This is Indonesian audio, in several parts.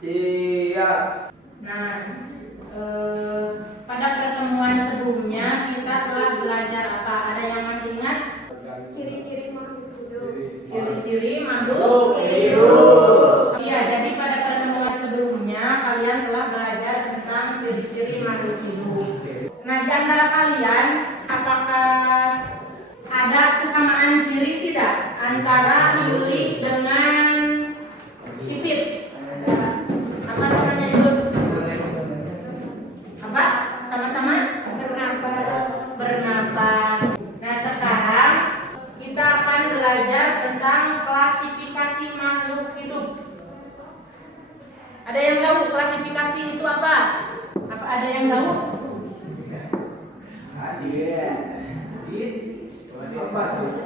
Iya. Nah, pada pertemuan sebelumnya kita telah belajar apa? Ada yang masih ingat? Ciri-ciri makhluk hidup. Ciri-ciri makhluk hidup. Iya, jadi pada pertemuan sebelumnya kalian telah belajar tentang ciri-ciri makhluk hidup. Nah, di antara kalian apakah ada kesamaan ciri tidak antara Yuli dengan Ipit? Apa samanya itu? Apa? Sama-sama? Bernapas. Nah, sekarang kita akan belajar tentang klasifikasi makhluk hidup. Ada yang tahu klasifikasi itu apa? Apa ada yang tahu? Apa tuh?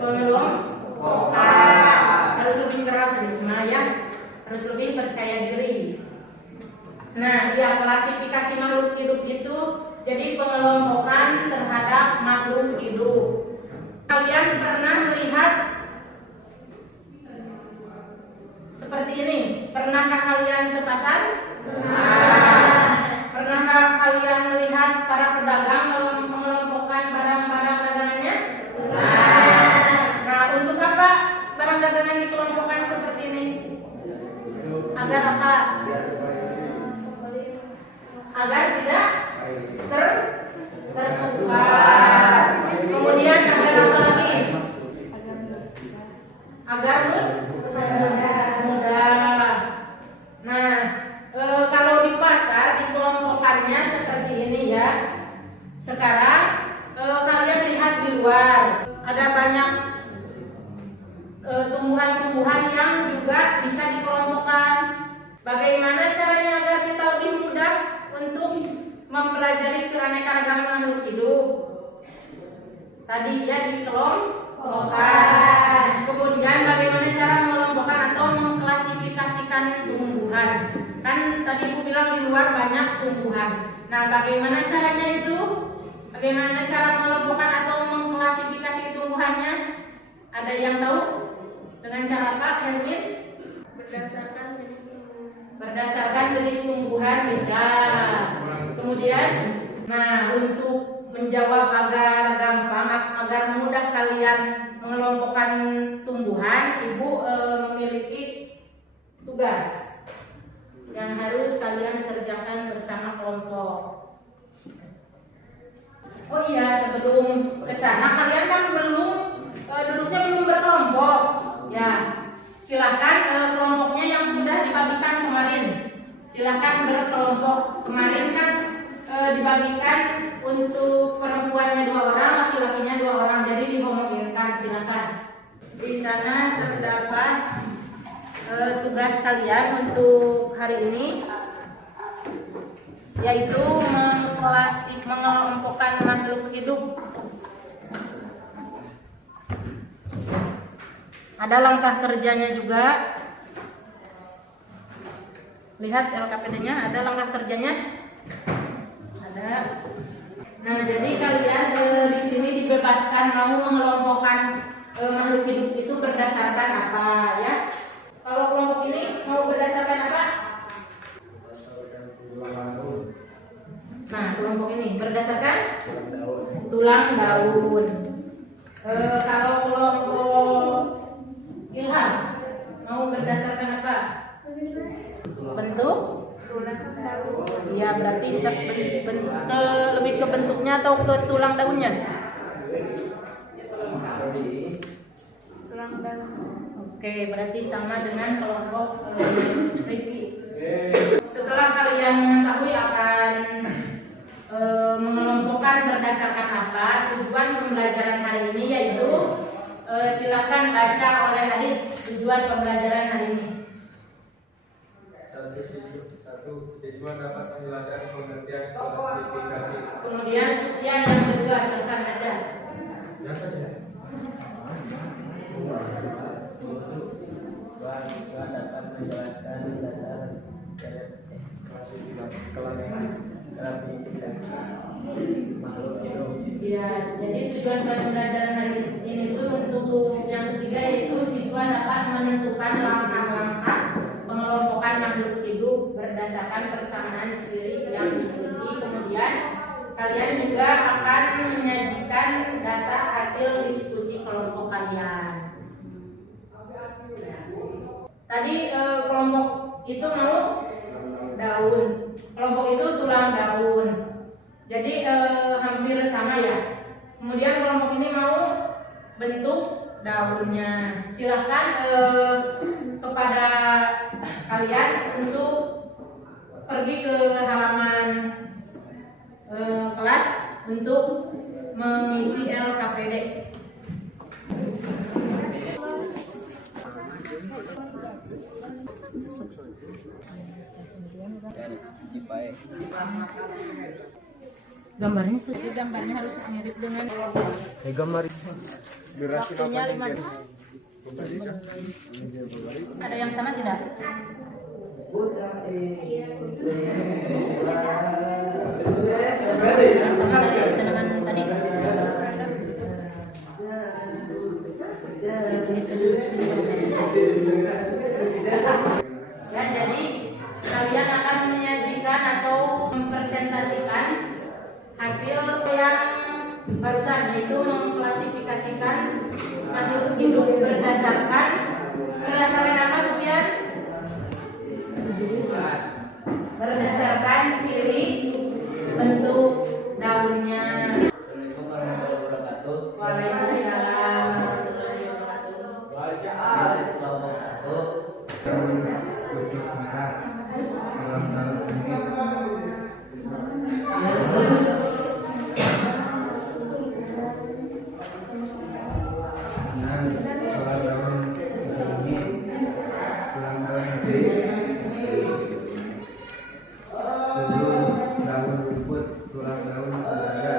Pengelompokan. Harus lebih keras Risma ya. Harus lebih percaya diri. Nah, ya klasifikasi makhluk hidup itu jadi pengelompokan terhadap makhluk hidup. Kalian pernah melihat seperti ini? Pernahkah kalian ke pasar? Pernahkah kalian melihat para pedagang mengelompokkan barang-barang dagangannya? Nah, untuk apa barang dagangan dikelompokkan seperti ini? Agar apa? Agar tidak tertukar. Kemudian agar apa lagi? Agar mudah. Nah, kalau di pasar dikelompokkannya seperti ini ya. Sekarang kalian lihat di luar ada banyak tumbuhan-tumbuhan yang juga bisa dikelompokkan. Bagaimana caranya agar kita lebih mudah untuk mempelajari keanekaragaman makhluk hidup? Tadi ya dikelompokkan. Kemudian bagaimana cara mengelompokkan atau mengklasifikasikan tumbuhan? Kan tadi Ibu bilang di luar banyak tumbuhan. Nah, bagaimana caranya itu? Bagaimana cara mengelompokkan atau mengklasifikasi tumbuhannya? Ada yang tahu? Dengan cara apa, Herwin? Berdasarkan jenis tumbuhan bisa. Kemudian, nah untuk menjawab agar gampang, agar mudah kalian mengelompokkan tumbuhan, Ibu memiliki tugas yang harus kalian kerjakan bersama kelompok. Oh iya, sebelum ke sana kalian kan duduknya belum berkelompok. Ya, silakan kelompoknya yang sudah dibagikan kemarin. Silakan berkelompok. Kemarin kan dibagikan untuk perempuannya 2 orang, laki-lakinya 2 orang. Jadi dihomogenkan. Silakan. Di sana terdapat tugas kalian untuk hari ini, yaitu mengelompokkan makhluk hidup. Ada langkah kerjanya juga. Lihat LKPD-nya, ada langkah kerjanya? Ada. Nah, jadi kalian di sini dibebaskan mau mengelompokkan makhluk hidup itu berdasarkan apa ya? Kalau kelompok ini mau berdasarkan apa? Nah, kelompok ini berdasarkan tulang daun. Kalau kelompok Ilham mau berdasarkan apa? Bentuk? Iya, berarti lebih ke bentuknya atau ke tulang daunnya? Tulang daun. Oke, berarti sama dengan kelompok Ricky. Setelah kalian mengetahui akan mengelompokkan berdasarkan apa, tujuan pembelajaran hari ini yaitu silakan baca oleh adik tujuan pembelajaran hari ini. Satu siswa dapat menjelaskan pengertian klasifikasi. Kemudian yang kedua silakan baca. Yang saja. Siswa dapat menjelaskan dasar klasifikasi makhluk hidup. Ya, jadi tujuan pembelajaran hari ini itu untuk yang ketiga yaitu dapat menentukan langkah-langkah pengelompokan makhluk hidup berdasarkan persamaan ciri yang dimiliki. Kemudian kalian juga akan menyajikan data hasil diskusi kelompok kalian. Tadi kelompok itu mau daun, kelompok itu tulang daun. Jadi hampir sama ya. Kemudian kelompok ini mau bentuk daunnya. Silahkan kepada kalian untuk pergi ke halaman kelas untuk mengisi LKPD. Gambarnya harus mirip dengan gambar waktunya 5. Ada yang sama tidak? Yang sama tadi dengan tadi. Ya, jadi kalian akan menyajikan atau mempresentasikan hasil yang barusan, yaitu mengklasifikasikan makhluk hidup berdasarkan apa, Sufyan? Berdasarkan ciri bentuk daunnya. Assalamualaikum warahmatullahi wabarakatuh. Waalaikumsalam warahmatullahi wabarakatuh. Bacaan kelompok 1. putih merah dalam daun ini dan soal daun ini tulang daun ini 7 daun rumput tulang daun ada.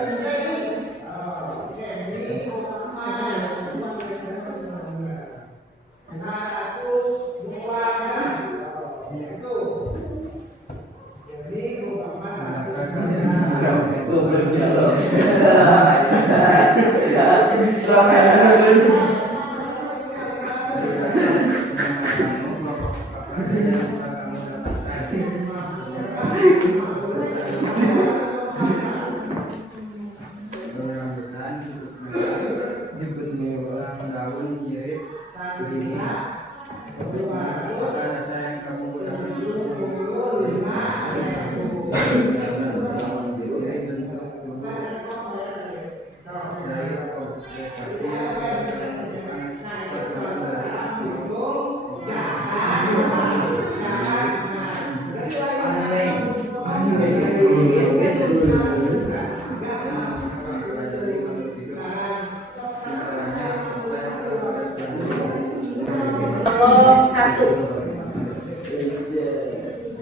Kelompok 1.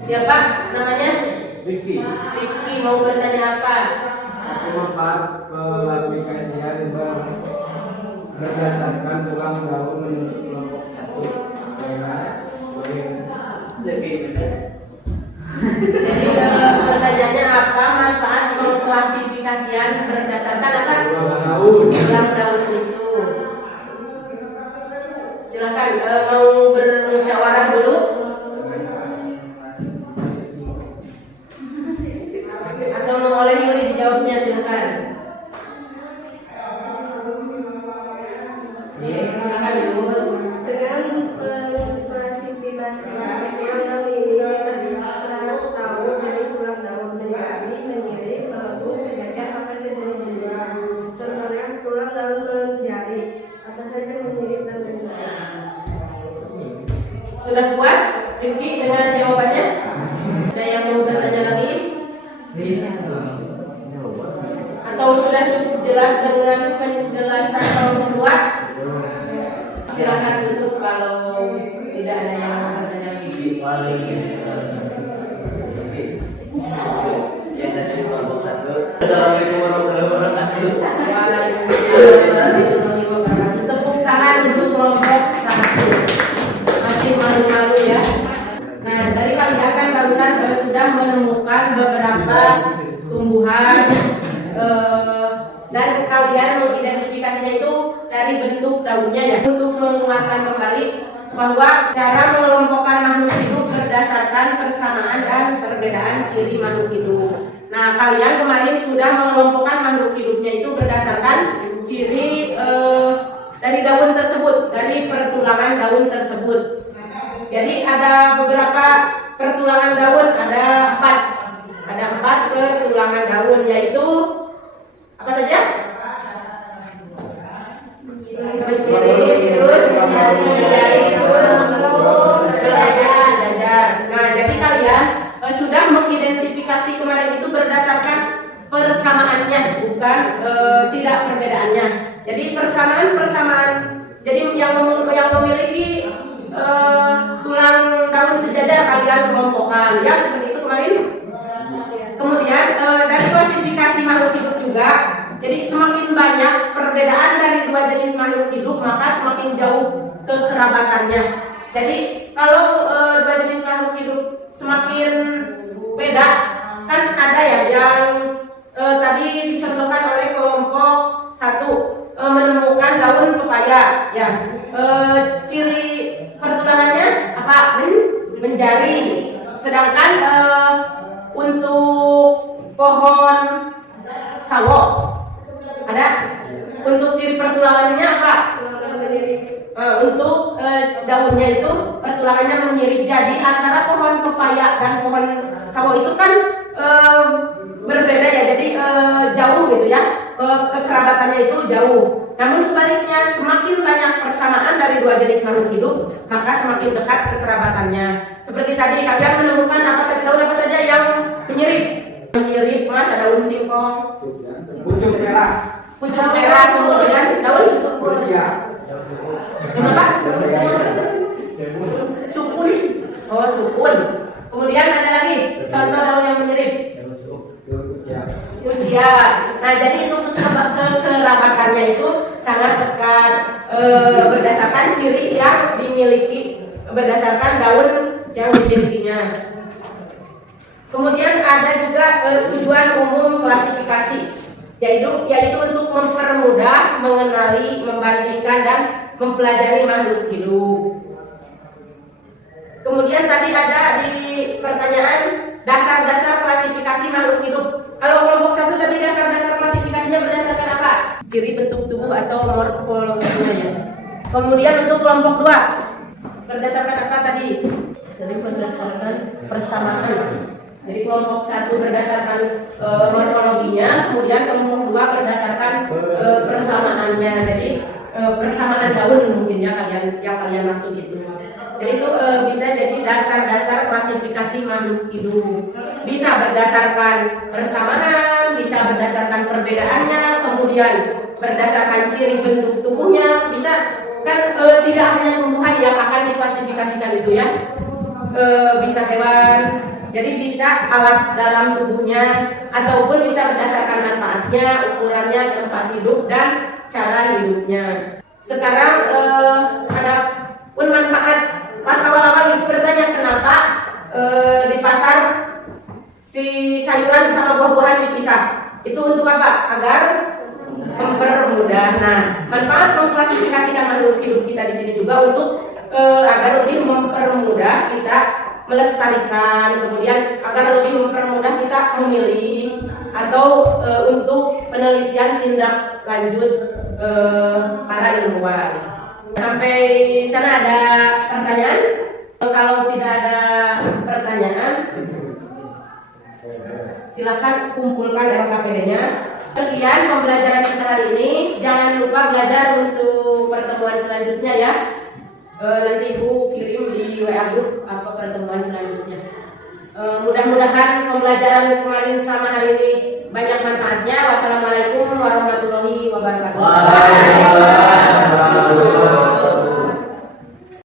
Siapa namanya? Vicky. Rifki, mau bertanya apa? Aku membuat pengaplikasian berdasarkan tulang daun menurut kelompok 1. Jadi Jadi pertanyaannya apa manfaat pengklasifikasian berdasarkan apa? Tulang daun itu. Silakan, mau bermusyawarah dulu atau mau oleh Yuli dijawabnya, silakan. Silakan Yul. Dengan klasifikasian tulang daun ini kita bisa tahu dari tulang daun menjadi mirip, melengkung, sejajar, apa saja jenisnya. Contohnya tulang daun menjadi apa saja mirip dan menjadi. Sudah puas Rifki dengan jawabannya? Ada yang mau bertanya lagi? Atau sudah cukup jelas dengan penjelasan kelompok 2? Silakan tutup kalau tidak ada yang mau bertanya lagi. Sekian dari kelompok 1. Assalamualaikum warahmatullahi wabarakatuh. Tepuk tangan untuk kelompok 1. Masih malu-malu ya. Nah, dari kalian kan barusan sudah menemukan beberapa tumbuhan dan kalian mengidentifikasinya itu dari bentuk daunnya ya. Untuk menguatkan kembali bahwa cara mengelompokkan makhluk hidup berdasarkan persamaan dan perbedaan ciri makhluk hidup. Nah, kalian kemarin sudah mengelompokkan makhluk hidupnya itu berdasarkan ciri dari daun tersebut, dari pertulangan daun tersebut. Jadi ada beberapa pertulangan daun, ada 4 pertulangan daun, yaitu apa saja? Menjadi, terus sejajar. Nah, jadi kalian sudah mengidentifikasi kemarin itu berdasarkan persamaannya, bukan tidak perbedaannya. Jadi persamaan. Jadi yang memiliki tulang daun sejajar kalian kelompokkan, ya seperti itu kemarin. Kemudian dari klasifikasi makhluk hidup juga. Jadi semakin banyak perbedaan dari dua jenis makhluk hidup, maka semakin jauh kekerabatannya. Jadi kalau dua jenis makhluk hidup semakin beda, kan ada ya yang tadi dicontohkan oleh kelompok 1 menemukan daun pepaya, ya. Ciri pertulangannya apa? Menjari. Sedangkan untuk pohon sawo ada untuk ciri pertulangannya apa? Untuk daunnya itu pertulangannya menyirip. Jadi antara pohon pepaya dan pohon sawo itu kan berbeda ya, jadi jauh gitu ya, kekerabatannya itu jauh. Namun sebaliknya, semakin banyak persamaan dari dua jenis makhluk hidup, maka semakin dekat kekerabatannya. Seperti tadi kalian menemukan daun apa saja yang menyirip. Menyirip mas, ada daun singkong, Pucuk merah. Kemudian daun apa? Sukun. Oh, sukun. Kemudian ada lagi contoh daun yang menyirip. Ujian. Nah, jadi untuk kekerabatannya itu sangat dekat berdasarkan ciri yang dimiliki, berdasarkan daun yang dimilikinya. Kemudian ada juga tujuan umum klasifikasi, yaitu untuk mempermudah mengenali, membandingkan dan mempelajari makhluk hidup. Kemudian tadi ada di pertanyaan dasar-dasar klasifikasi makhluk hidup. Kalau kelompok 1 tadi dasar-dasar klasifikasinya berdasarkan apa? Ciri bentuk tubuh atau morfologinya ya. Kemudian untuk kelompok 2 berdasarkan apa tadi? Jadi berdasarkan persamaan. Jadi kelompok 1 berdasarkan morfologinya, kemudian kelompok 2 berdasarkan persamaannya. Jadi persamaan daun mungkin ya kalian maksud itu. Jadi itu bisa jadi dasar-dasar klasifikasi makhluk hidup. Bisa berdasarkan persamaan, bisa berdasarkan perbedaannya, kemudian berdasarkan ciri bentuk tubuhnya. Bisa kan tidak hanya tumbuhan yang akan diklasifikasikan itu ya. Bisa hewan. Jadi bisa alat dalam tubuhnya, ataupun bisa berdasarkan manfaatnya, ukurannya, tempat hidup dan cara hidupnya. Sekarang ada pun manfaat. Pas awal-awal ibu bertanya kenapa di pasar si sayuran sama buah-buahan dipisah. Itu untuk apa? Agar mempermudah. Nah, manfaat mengklasifikasikan makhluk hidup kita di sini juga untuk agar lebih mempermudah kita melestarikan, kemudian agar lebih mempermudah kita memilih atau untuk penelitian tindak lanjut para ilmuwan. Sampai sana ada pertanyaan? Kalau tidak ada pertanyaan, silakan kumpulkan LKPD-nya. Sekian pembelajaran kita hari ini. Jangan lupa belajar untuk pertemuan selanjutnya ya. Nanti ibu kirim di WA group apa pertemuan selanjutnya. Mudah-mudahan pembelajaran kemarin sama hari ini banyak manfaatnya. Wassalamualaikum warahmatullahi wabarakatuh.